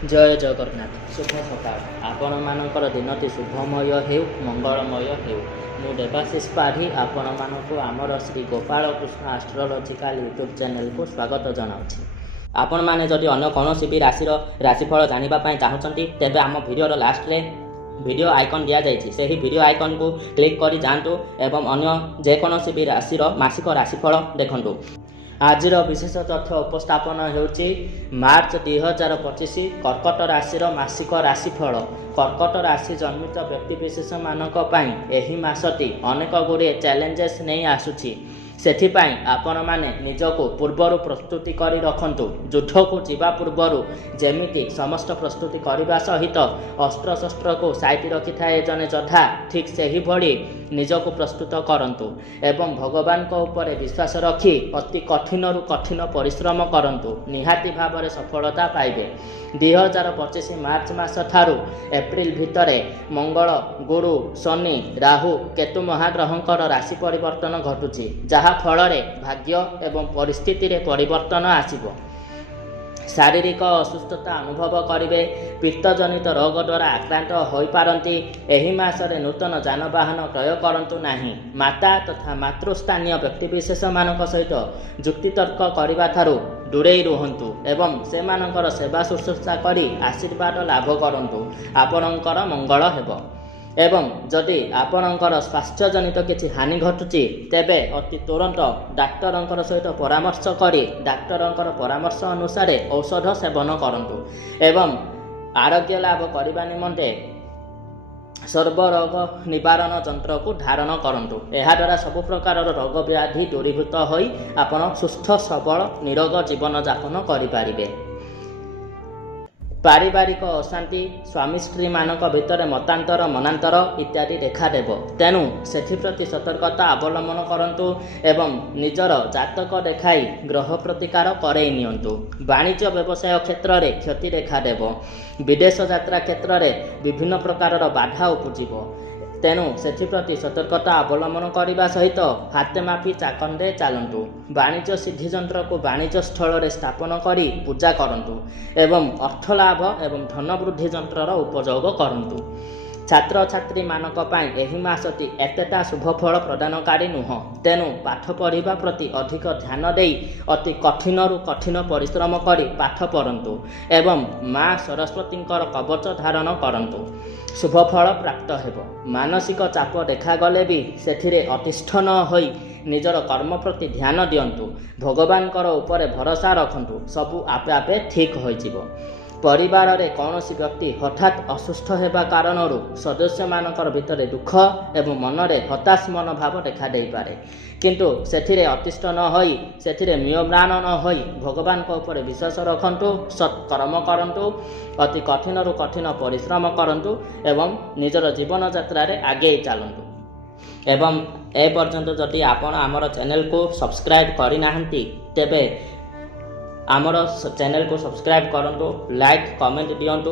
जय जगन्नाथ शुभ सकाळ आपण मानकर दिनटी शुभमय हेउ मंगलमय हेउ मु देवाशीष पाढ़ी आपण मानक आमर Shri Gopal Krishna astrological YouTube channel को स्वागत जनाऊँगी। आपण मैंने जदि अन्य कौन भी राशि राशिफल जानापी चाहूँगी तेज आम भिडर लास्ट रे वीडियो आइकन दि जाइए से वीडियो आइकन को क्लिक कर जातु एवं अन्य जेकोसी भी राशि मासिक राशिफल देखु। आज विशेष तथ्य उपस्थापन होउची मार्च 2025 कर्कट राशि मासिक राशिफल। कर्कट राशि जन्मित व्यक्तिविशेष मानक पई एही मासटी अनेक गुड़े चैलेंजेस नहीं आसुची। सेथिपाई आपण माने निजको पूर्वर प्रस्तुति करी रखंतु। युद्ध को जीवा पूर्वर जेमिति समस्त प्रस्तुति करने सहित अस्त्र शस्त्र को साइट रखि थाए जने जथा ठीक सही भली निजको प्रस्तुत करंतु एवं भगवान को ऊपर विश्वास रखी अति कठिन रु कठिन परिश्रम करंतु निहाती भाव में सफलता पाइबे। 2025 मार्च मास ठारू एप्रिल भितरे मंगल गुरु शनि राहु केतु महाग्रहंकर राशि परिवर्तन घटुची जहा फल भाग्य एवं परिस्थिति रे परिवर्तन आसिबो। शारीरिक असुस्थता अनुभव करेंगे। पित्तजनित रोग द्वारा आक्रांत हो पारती। एही मासरे नूतन जानवाहन क्रय करंतु नाही। माता तथा मातृस्थानीय व्यक्तिविशेष मानक सहित जुक्तितर्क करने ठारू दूरे रुहंतु एवं से मानकर सेवा शुश्रूषा करी आशीर्वाद लाभ करंतु आपणकर मंगल हेबो। एवं जदि आपणकर स्वास्थ्य जनित किसी हानि घटुची तेबे अति तुरंत डाक्टर सहित परामर्श करी डाक्टर परामर्श अनुसार औषध सेवन करंतु एवं आरोग्य लाभ करने निमंते सर्वरोग निवारण यंत्र को धारण करंतु। यह द्वारा सबु प्रकार रोग व्याधि दूरीभूत होई आपण सुस्थ सबल निरोग जीवन यापन करें। पारिवारिक अशांति स्वामी स्त्री मानक भितर मतांतर मनांतर इत्यादि देखादेव। तेणु सेप्रति सतर्कता अवलंबन करंतु एवं निजर जातक देखाई ग्रह प्रतिकार करई नियंतु। वाणिज्य व्यवसाय क्षेत्र में क्षति देखादेव। विदेश यात्रा क्षेत्र में विभिन्न प्रकार बाधा उपजिव। तेणु सेप्रति सतर्कता अवलंबन करने सहित हाथे मापी चाकंडे चलतु। वाणिज्य सिद्धि यंत्र को वाणिज्य स्थल में स्थापन करी पूजा करंतु एवं अर्थलाभ एवं धन वृद्धि यंत्र उपयोग करंतु। छात्र छात्री मानक पाई एही मासटी एतेटा शुभफल प्रदानकारी नुह। तेणु पाठ पढ़ा प्रति अधिक ध्यान दे अति कठिन रु कठिन परिश्रम करी पाठ पढ़ंतु एवं माँ सरस्वती कवच धारण करंतु। शुभफल प्राप्त हेबो। मानसिक चाप देखागले भी सेथिरे अतिष्ठ न होई निजर कर्म प्रति ध्यान दियंतु। भगवान ऊपर भरोसा रखंतु सबु आपे आपे ठीक होइजिवो। परिवार रे कौनसी व्यक्ति हठात असुस्थ हेबा कारणरू सदस्य मानकर भितर दुख एवं मनरे हताश मनोभाव देखा दे पारे। किंतु सेथिरे अतिष्ठ न होई सेथिरे म्रियम्लान न होई भगवान को ऊपर विश्वास रखंतु सत्कर्म करंतु अति कठिन रु कठिन परिश्रम करंतु एवं निजर जीवन यात्रा रे आगे चलंतु। एवं ए पर्यंत जदि आपण आमर चैनल को सब्सक्राइब करि नाहंती तेबे आमर चैनल को सब्सक्राइब करंतु लाइक कमेंट दियंतु।